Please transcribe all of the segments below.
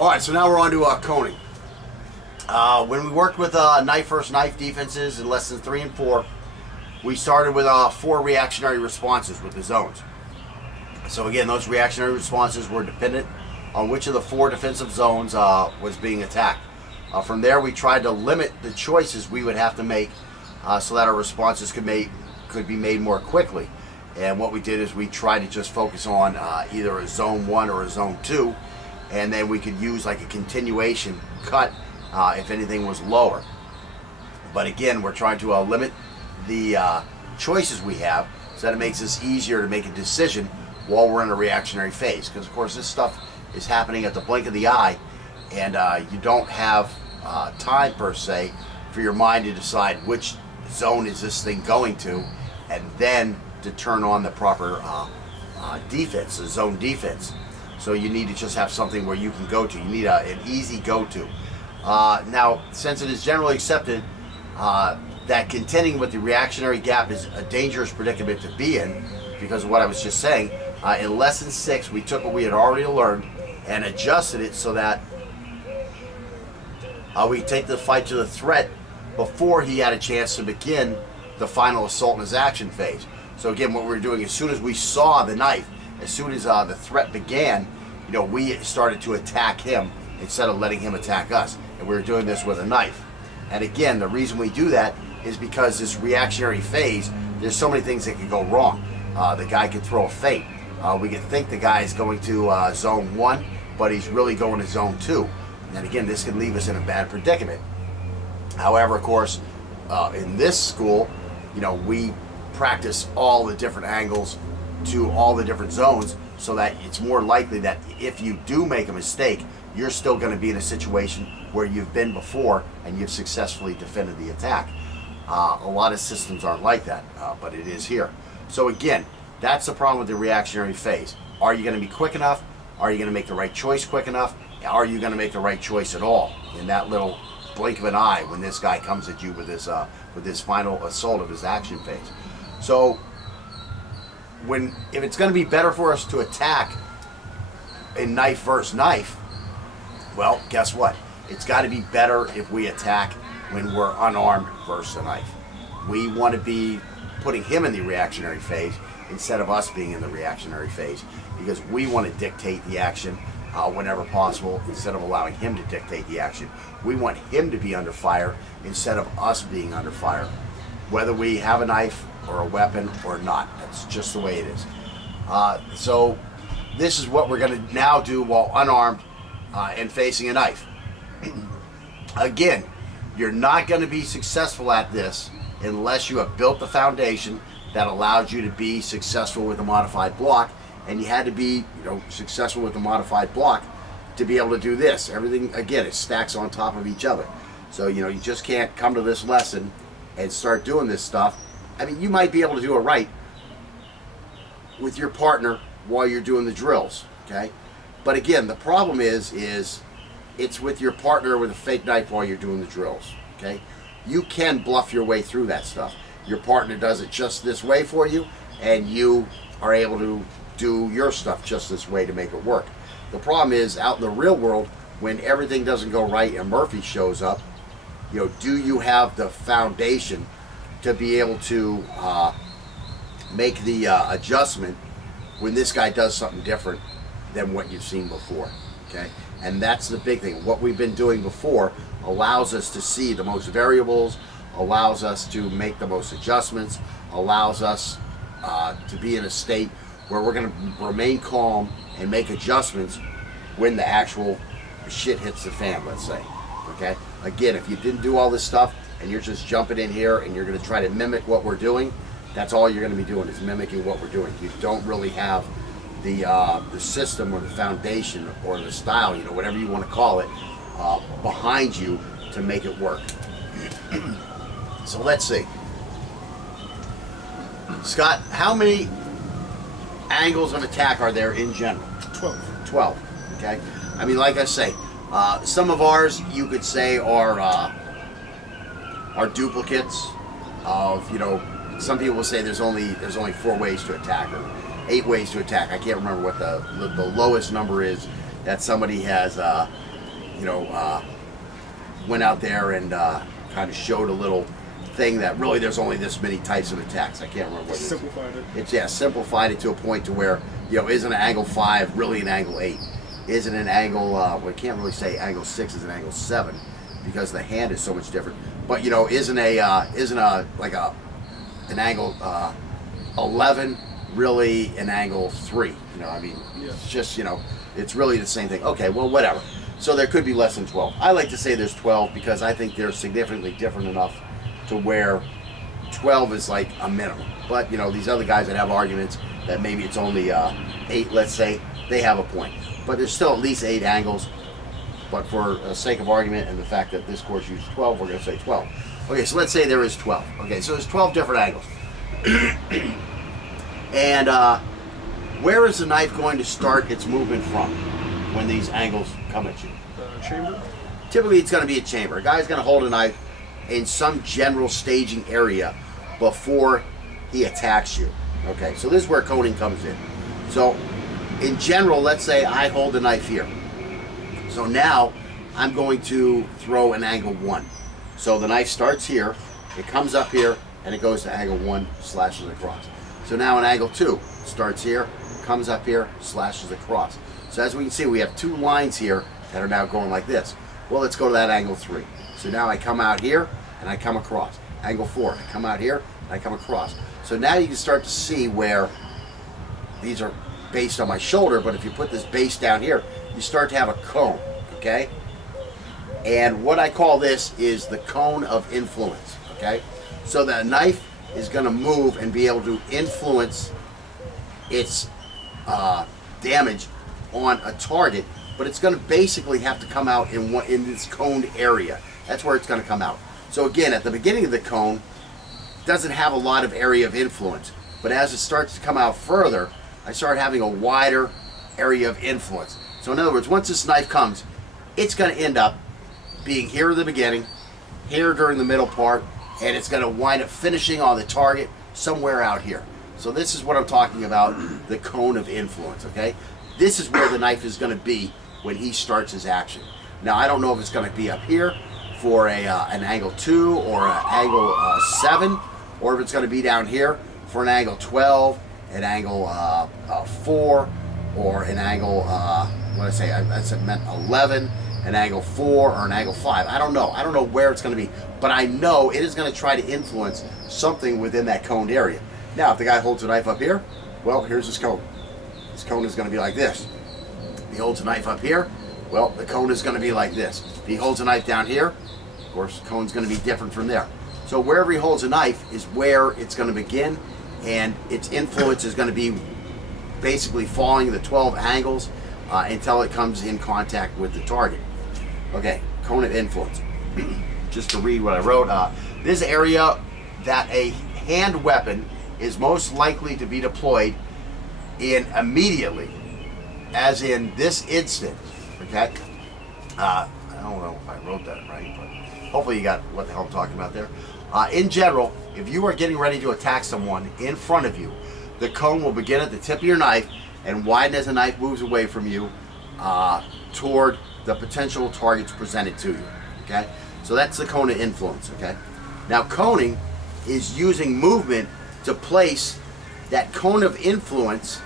All right, so now we're on to coning. When we worked with knife versus knife defenses in lessons 3 and 4, we started with 4 reactionary responses with the zones. So again, those reactionary responses were dependent on which of the 4 defensive zones was being attacked. From there, we tried to limit the choices we would have to make so that our responses could be made more quickly. And what we did is we tried to just focus on either a zone 1 or a zone 2, and then we could use like a continuation cut if anything was lower. But again, we're trying to limit the choices we have so that it makes it easier to make a decision while we're in a reactionary phase. Because of course this stuff is happening at the blink of the eye, and you don't have time per se for your mind to decide which zone is this thing going to, and then to turn on the proper defense, the zone defense. So you need to just have something where you can go to. You need an easy go-to. Now, since it is generally accepted that contending with the reactionary gap is a dangerous predicament to be in, because of what I was just saying, in lesson 6 we took what we had already learned and adjusted it so that we take the fight to the threat before he had a chance to begin the final assault in his action phase. So again, what we were doing, as soon as we saw the knife, as soon as the threat began, we started to attack him instead of letting him attack us. And we were doing this with a knife. And again, the reason we do that is because this reactionary phase, there's so many things that can go wrong. The guy could throw a feint. We could think the guy is going to zone 1, but he's really going to zone 2. And again, this can leave us in a bad predicament. However, of course, in this school, we practice all the different angles to all the different zones, so that it's more likely that if you do make a mistake, you're still going to be in a situation where you've been before and you've successfully defended the attack. A lot of systems aren't like that, but it is here. So again, that's the problem with the reactionary phase. Are you going to be quick enough? Are you going to make the right choice quick enough? Are you going to make the right choice at all in that little blink of an eye when this guy comes at you with this final assault of his action phase? So if it's going to be better for us to attack in knife versus knife, well, guess what? It's got to be better if we attack when we're unarmed versus a knife. We want to be putting him in the reactionary phase instead of us being in the reactionary phase, because we want to dictate the action whenever possible instead of allowing him to dictate the action. We want him to be under fire instead of us being under fire, whether we have a knife or a weapon or not. That's just the way it is. So this is what we're going to now do while unarmed and facing a knife. Again, you're not going to be successful at this unless you have built the foundation that allows you to be successful with a modified block, and you had to be successful with a modified block to be able to do this. Everything, again, it stacks on top of each other. So you just can't come to this lesson and start doing this stuff. I mean, you might be able to do it right with your partner while you're doing the drills, okay? But again, the problem is it's with your partner with a fake knife while you're doing the drills, okay? You can bluff your way through that stuff. Your partner does it just this way for you, and you are able to do your stuff just this way to make it work. The problem is, out in the real world, when everything doesn't go right and Murphy shows up, do you have the foundation to be able to make the adjustment when this guy does something different than what you've seen before, okay? And that's the big thing. What we've been doing before allows us to see the most variables, allows us to make the most adjustments, allows us to be in a state where we're going to remain calm and make adjustments when the actual shit hits the fan, let's say, okay? Again, if you didn't do all this stuff and you're just jumping in here and you're going to try to mimic what we're doing, that's all you're going to be doing, is mimicking what we're doing. You don't really have the system or the foundation or the style, whatever you want to call it, behind you to make it work. So let's see. Scott, how many angles of attack are there in general? 12, okay? I mean, like I say, some of ours you could say are duplicates of, some people will say there's only 4 ways to attack, or 8 ways to attack. I can't remember what the lowest number is that somebody has, went out there and kind of showed a little thing that really there's only this many types of attacks. I can't remember what it is. Simplified it. It's simplified it to a point to where, isn't an angle 5 really an angle 8? Isn't an angle, we can't really say angle 6 is an angle 7 because the hand is so much different. But isn't an angle 11 really an angle 3? It's just, it's really the same thing. Okay, well, whatever. So there could be less than 12. I like to say there's 12 because I think they're significantly different enough to where 12 is like a minimum. But these other guys that have arguments that maybe it's only 8, let's say, they have a point. But there's still at least 8 angles. But for the sake of argument and the fact that this course uses 12, we're going to say 12. Okay, so let's say there is 12. Okay, so there's 12 different angles. And where is the knife going to start its movement from when these angles come at you? Chamber? Typically it's going to be a chamber. A guy's going to hold a knife in some general staging area before he attacks you. Okay, so this is where coning comes in. So in general, let's say I hold the knife here. So now I'm going to throw an angle 1. So the knife starts here, it comes up here, and it goes to angle 1, slashes across. So now an angle 2 starts here, comes up here, slashes across. So as we can see, we have 2 lines here that are now going like this. Well, let's go to that angle 3. So now I come out here and I come across. Angle 4, I come out here and I come across. So now you can start to see where these are based on my shoulder, but if you put this base down here, you start to have a cone, okay? And what I call this is the cone of influence, okay? So the knife is going to move and be able to influence its damage on a target, but it's going to basically have to come out in this coned area. That's where it's going to come out. So again, at the beginning of the cone, it doesn't have a lot of area of influence, but as it starts to come out further, I start having a wider area of influence. So in other words, once this knife comes, it's going to end up being here at the beginning, here during the middle part, and it's going to wind up finishing on the target somewhere out here. So this is what I'm talking about, the cone of influence, okay? This is where the knife is going to be when he starts his action. Now, I don't know if it's going to be up here for an angle 2 or an angle 7, or if it's going to be down here for an angle 12, an angle 4, or an angle, what did I say? I said meant 11, an angle 4, or an angle 5. I don't know. I don't know where it's going to be, but I know it is going to try to influence something within that coned area. Now, if the guy holds a knife up here, well, here's his cone. This cone is going to be like this. If he holds a knife up here, well, the cone is going to be like this. If he holds a knife down here, of course, the cone's going to be different from there. So wherever he holds a knife is where it's going to begin, and its influence is going to be basically following the 12 angles until it comes in contact with the target. Okay, cone of influence. Just to read what I wrote, this area that a hand weapon is most likely to be deployed in immediately, as in this instant, okay? I don't know if I wrote that right, but hopefully you got what the hell I'm talking about there. In general, if you are getting ready to attack someone in front of you, the cone will begin at the tip of your knife and widen as the knife moves away from you toward the potential targets presented to you, okay? So that's the cone of influence, okay? Now, coning is using movement to place that cone of influence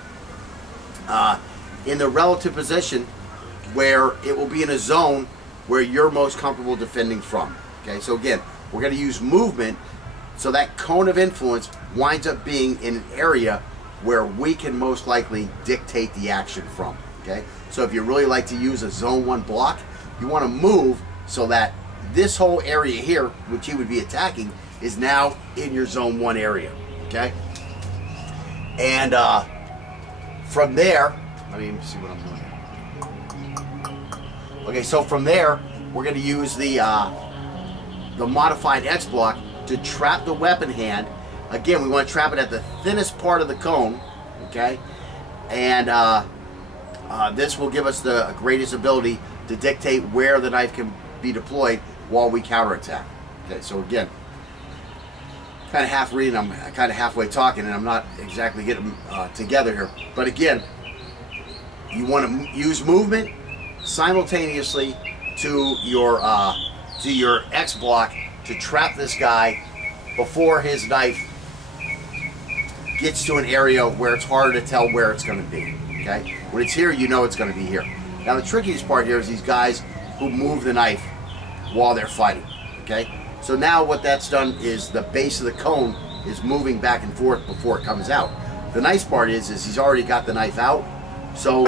in the relative position where it will be in a zone where you're most comfortable defending from. Okay, so again, we're going to use movement so that cone of influence winds up being in an area where we can most likely dictate the action from. Okay, so if you really like to use a zone 1 block, you want to move so that this whole area here, which you would be attacking, is now in your zone 1 area. Okay, and from there, let me see what I'm doing here. Okay, so from there, we're going to use the modified X block to trap the weapon hand. Again, we want to trap it at the thinnest part of the cone, okay? And this will give us the greatest ability to dictate where the knife can be deployed while we counterattack. Okay, so again, kind of half reading, I'm kind of halfway talking, and I'm not exactly getting together here. But again, you want to use movement simultaneously to your X block to trap this guy before his knife gets to an area where it's harder to tell where it's going to be. Okay, when it's here, you know it's going to be here. Now the trickiest part here is these guys who move the knife while they're fighting. Okay, so now what that's done is the base of the cone is moving back and forth before it comes out. The nice part is he's already got the knife out, so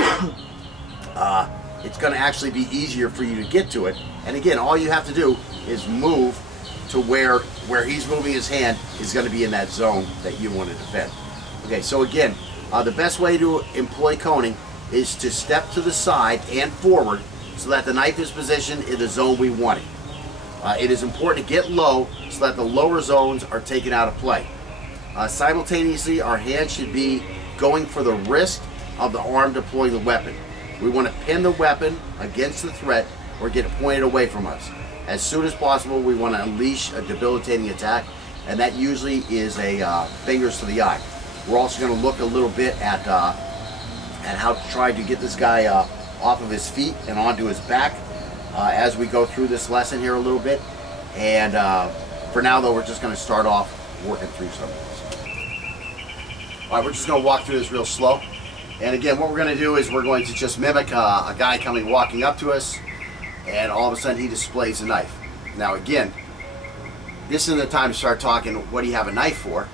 it's going to actually be easier for you to get to it. And again, all you have to do is move to where he's moving his hand is going to be in that zone that you want to defend. Okay, so again, the best way to employ coning is to step to the side and forward so that the knife is positioned in the zone we want it. It is important to get low so that the lower zones are taken out of play. Simultaneously, our hand should be going for the wrist of the arm deploying the weapon. We want to pin the weapon against the threat or get it pointed away from us. As soon as possible, we want to unleash a debilitating attack, and that usually is a fingers to the eye. We're also going to look a little bit at how to try to get this guy off of his feet and onto his back as we go through this lesson here a little bit. And for now, though, we're just going to start off working through some of this. All right, we're just going to walk through this real slow. And again, what we're going to do is we're going to just mimic a guy walking up to us, and all of a sudden he displays a knife. Now again, this isn't the time to start talking, what do you have a knife for?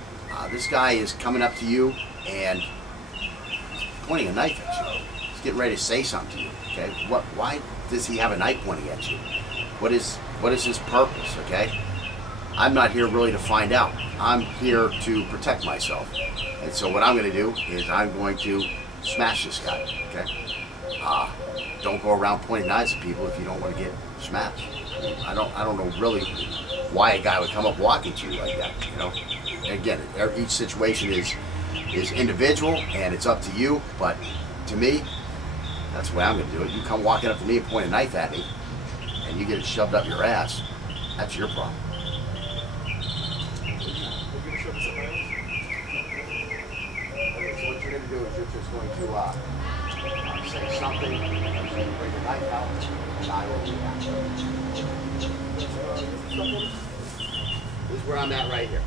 This guy is coming up to you and he's pointing a knife at you. He's getting ready to say something to you. Okay, why does he have a knife pointing at you? What is his purpose? Okay, I'm not here really to find out. I'm here to protect myself. And so what I'm going to do is I'm going to smash this guy. Okay, don't go around pointing knives at people if you don't want to get smashed. I don't know really why a guy would come up walking to you like that. You know, and again, each situation is individual and it's up to you. But to me, that's the way I'm going to do it. You come walking up to me and point a knife at me, and you get it shoved up your ass. That's your problem. What you're going to do is you're just going to say something, and then bring the knife out, and I will react. This is where I'm at right here.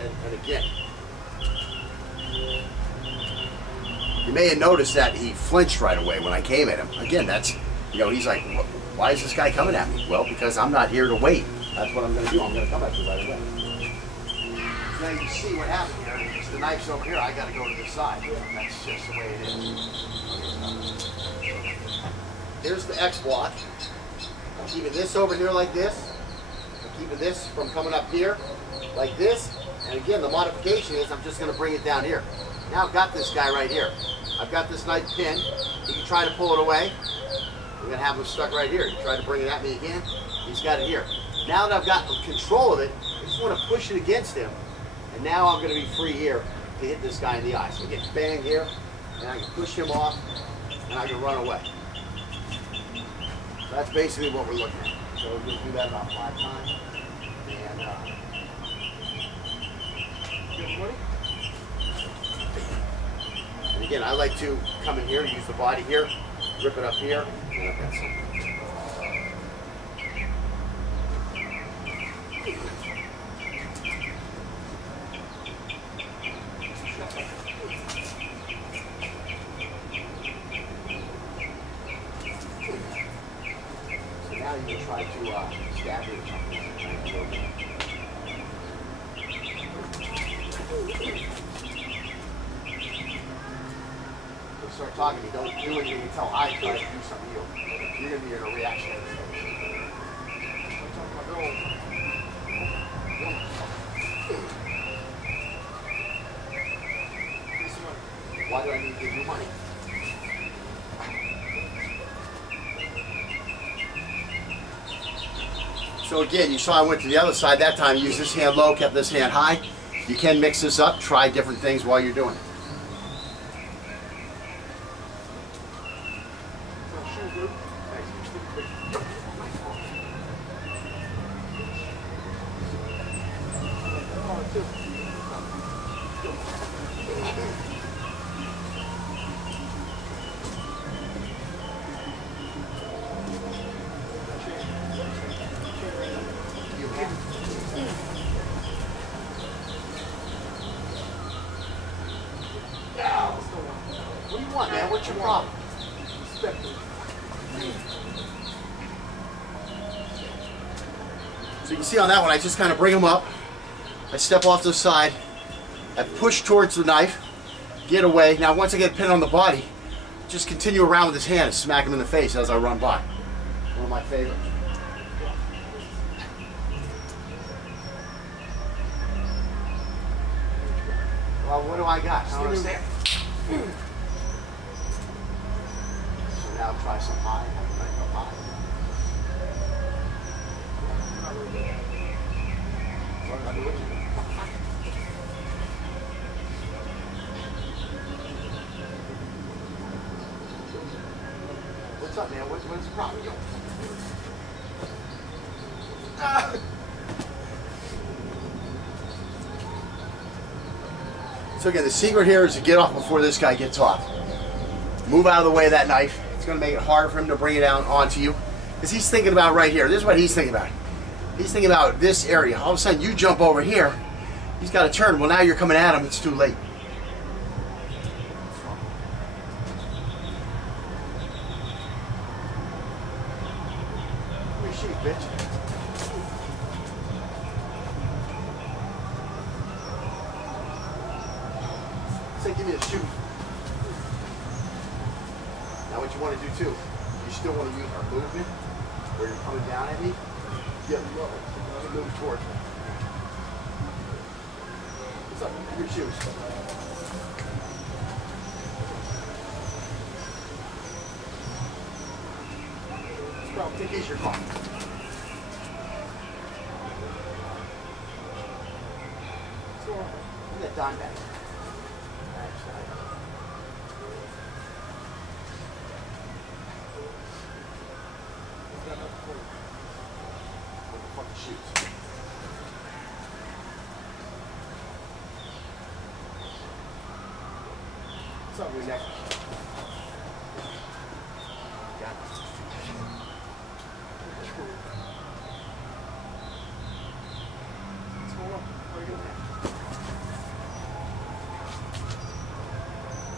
And again, you may have noticed that he flinched right away when I came at him. Again, that's, you know, he's like, why is this guy coming at me? Well, because I'm not here to wait. That's what I'm going to do. I'm going to come at you right away. Now you see what happened here. It's the knife's over here. I got to go to the side. That's just the way it is. Here's the X block. I'm keeping this over here like this. I'm keeping this from coming up here like this. And again, the modification is I'm just going to bring it down here. Now I've got this guy right here. I've got this knife pinned. He can try to pull it away. I'm going to have him stuck right here. He tried to bring it at me again. He's got it here. Now that I've got control of it, I just want to push it against him. And now I'm going to be free here to hit this guy in the eye. So I get bang here, and I can push him off, and I can run away. So that's basically what we're looking at. So we're going to do that about 5 times. And again, I like to come in here, use the body here, rip it up here, and I've got something. So now you can try to stab it or something. Start talking to me, don't do anything until I try to do something new. You're going to be in a reaction. Why do I need to give you money? So again, you saw I went to the other side. That time, use this hand low, kept this hand high. You can mix this up, try different things while you're doing it. your problem? So you can see on that one, I just kind of bring him up. I step off to the side. I push towards the knife, get away. Now once I get pinned on the body, just continue around with his hand and smack him in the face as I run by. One of my favorites. Well, what do I got? I don't understand. So now try some high. Go high. What's up, man? What's the problem? Yo. Ah. So again, the secret here is to get off before this guy gets off. Move out of the way of that knife. It's going to make it harder for him to bring it down onto you. Because he's thinking about right here. This is what he's thinking about. He's thinking about this area. All of a sudden, you jump over here. He's got to turn. Well, now you're coming at him. It's too late. Let me shoot, bitch. Say, give me a shoot. Now what you want to do too, you still want to use our movement where you're coming down at me. Get low. You move towards me. What's up? Give me your shoes. Take each your car. Give me that dime back. Shoes. What's up, your neck? Got it. What's going on? How are you doing that?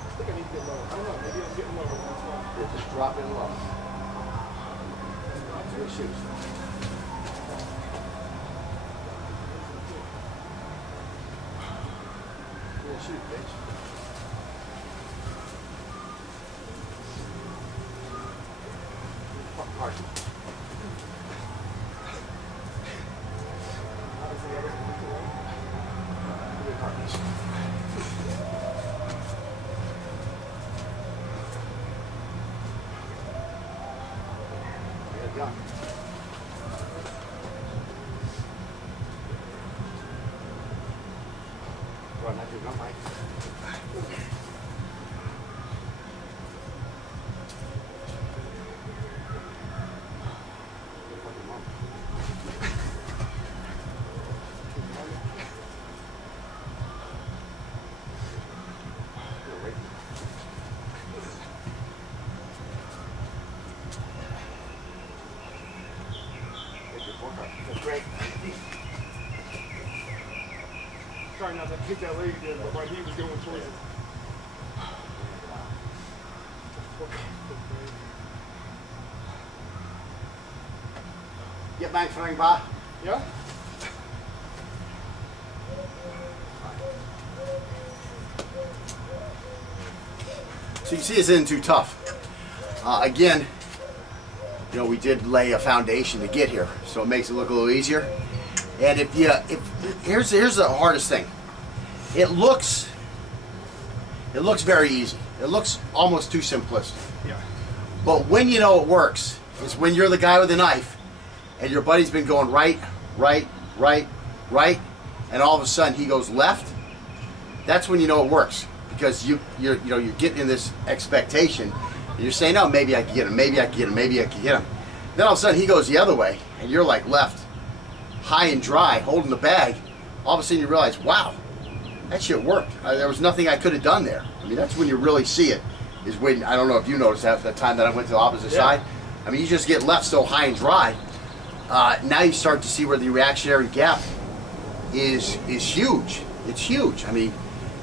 I think I need to get lower. I don't know. Maybe I'm getting lower. That's fine. Yeah, just drop in low. Your shoes. Shoot, bitch. Fuck hard. Get it done. Run that dude, not Mike. Great. Trying not to kick that leg again, but my knee was going towards it. Get back flying by. Yeah? So you can see this isn't too tough. Again, you know, we did lay a foundation to get here, so it makes it look a little easier. And here's the hardest thing. It looks very easy. It looks almost too simplistic. Yeah. But when you know it works, is when you're the guy with the knife, and your buddy's been going right, and all of a sudden he goes left. That's when you know it works, because you're getting in this expectation. And you're saying, oh, maybe I can get him, maybe I can get him, maybe I can get him. Then all of a sudden he goes the other way, and you're like left, high and dry, holding the bag. All of a sudden you realize, wow, that shit worked. There was nothing I could have done there. I mean, that's when you really see it, is when, I don't know if you noticed that time that I went to the opposite side. I mean, you just get left so high and dry. Now you start to see where the reactionary gap is huge. It's huge. I mean,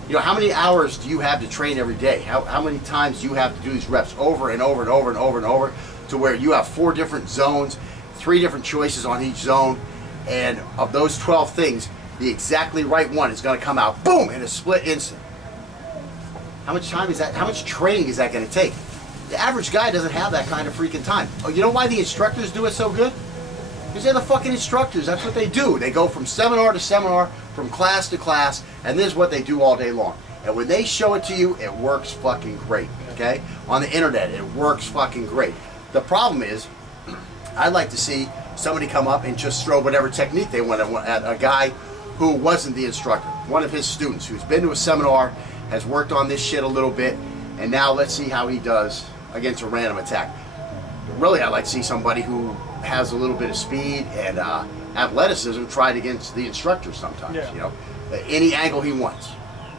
You know, how many hours do you have to train every day? How many times do you have to do these reps over and over and over and over and over to where you have 4 different zones, 3 different choices on each zone, and of those 12 things, the exactly right one is going to come out, boom, in a split instant. How much time is that? How much training is that going to take? The average guy doesn't have that kind of freaking time. Oh, you know why the instructors do it so good? Because they're the fucking instructors. That's what they do. They go from seminar to seminar, from class to class, and this is what they do all day long. And when they show it to you, it works fucking great, okay? On the internet, it works fucking great. The problem is, I'd like to see somebody come up and just throw whatever technique they want at a guy who wasn't the instructor, one of his students who's been to a seminar, has worked on this shit a little bit, and now let's see how he does against a random attack. Really, I'd like to see somebody who has a little bit of speed and athleticism tried against the instructor sometimes. Yeah. You know, any angle he wants.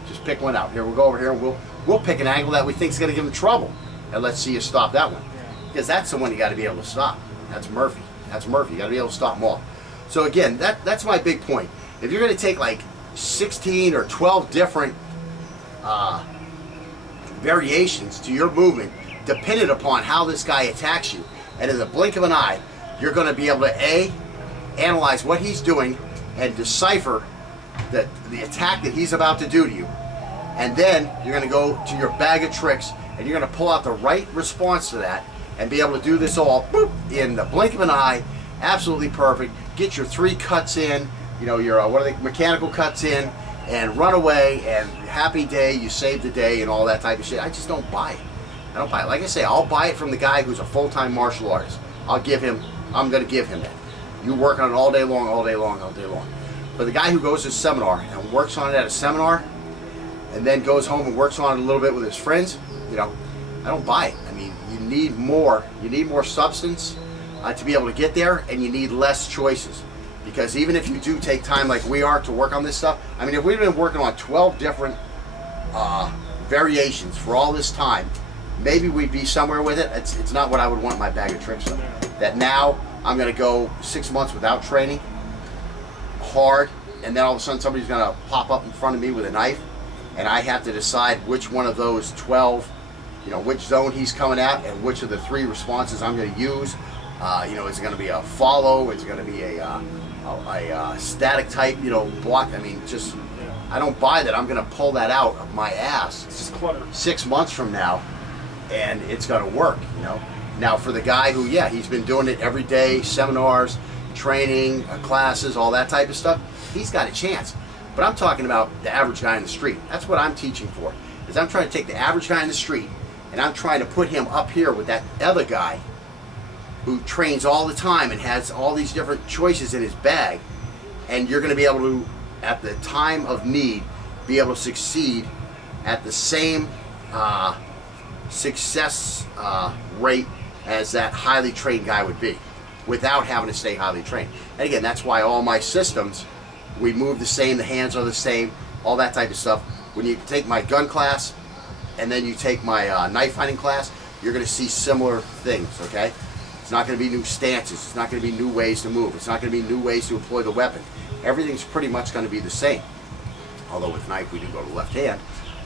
Just pick one out. Here, we'll go over here and we'll pick an angle that we think is going to give him trouble, and let's see you stop that one. Because that's the one you got to be able to stop. That's Murphy. That's Murphy. You got to be able to stop them all. So again, that's my big point. If you're going to take like 16 or 12 different variations to your movement, dependent upon how this guy attacks you, and in the blink of an eye, you're going to be able to analyze what he's doing and decipher the attack that he's about to do to you, and then you're going to go to your bag of tricks and you're going to pull out the right response to that and be able to do this all boop, in the blink of an eye, absolutely perfect. Get your 3 cuts in, you know, your mechanical cuts in, and run away, and happy day, you saved the day, and all that type of shit. I just don't buy it. I don't buy it. Like I say, I'll buy it from the guy who's a full-time martial artist. I'm going to give him that. You work on it all day long, all day long, all day long. But the guy who goes to a seminar and works on it at a seminar, and then goes home and works on it a little bit with his friends, you know, I don't buy it. I mean, you need more substance to be able to get there, and you need less choices. Because even if you do take time like we are to work on this stuff, I mean, if we've been working on 12 different variations for all this time, maybe we'd be somewhere with it. It's not what I would want in my bag of tricks though. That now I'm going to go 6 months without training hard, and then all of a sudden somebody's going to pop up in front of me with a knife, and I have to decide which one of those 12, you know, which zone he's coming at, and which of the 3 responses I'm going to use. You know, is it going to be a follow? Is it going to be a static type, you know, block? I mean, just, I don't buy that I'm going to pull that out of my ass. It's just clutter. 6 months from now, and it's going to work, you know. Now, for the guy who, yeah, he's been doing it every day, seminars, training, classes, all that type of stuff, he's got a chance. But I'm talking about the average guy in the street. That's what I'm teaching for, is I'm trying to take the average guy in the street, and I'm trying to put him up here with that other guy who trains all the time and has all these different choices in his bag, and you're going to be able to, at the time of need, be able to succeed at the same success rate as that highly trained guy would be, without having to stay highly trained. And again, that's why all my systems, we move the same, the hands are the same, all that type of stuff. When you take my gun class and then you take my knife fighting class, you're going to see similar things, okay? It's not going to be new stances. It's not going to be new ways to move. It's not going to be new ways to employ the weapon. Everything's pretty much going to be the same. Although with knife, we do go to the left hand.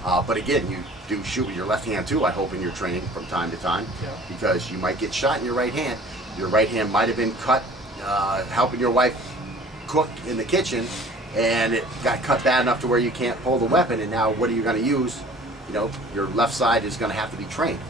But again, you do shoot with your left hand too, I hope, in your training from time to time. Yeah. Because you might get shot in your right hand. Your right hand might have been cut helping your wife cook in the kitchen, and it got cut bad enough to where you can't pull the weapon, and now what are you going to use? You know, your left side is going to have to be trained.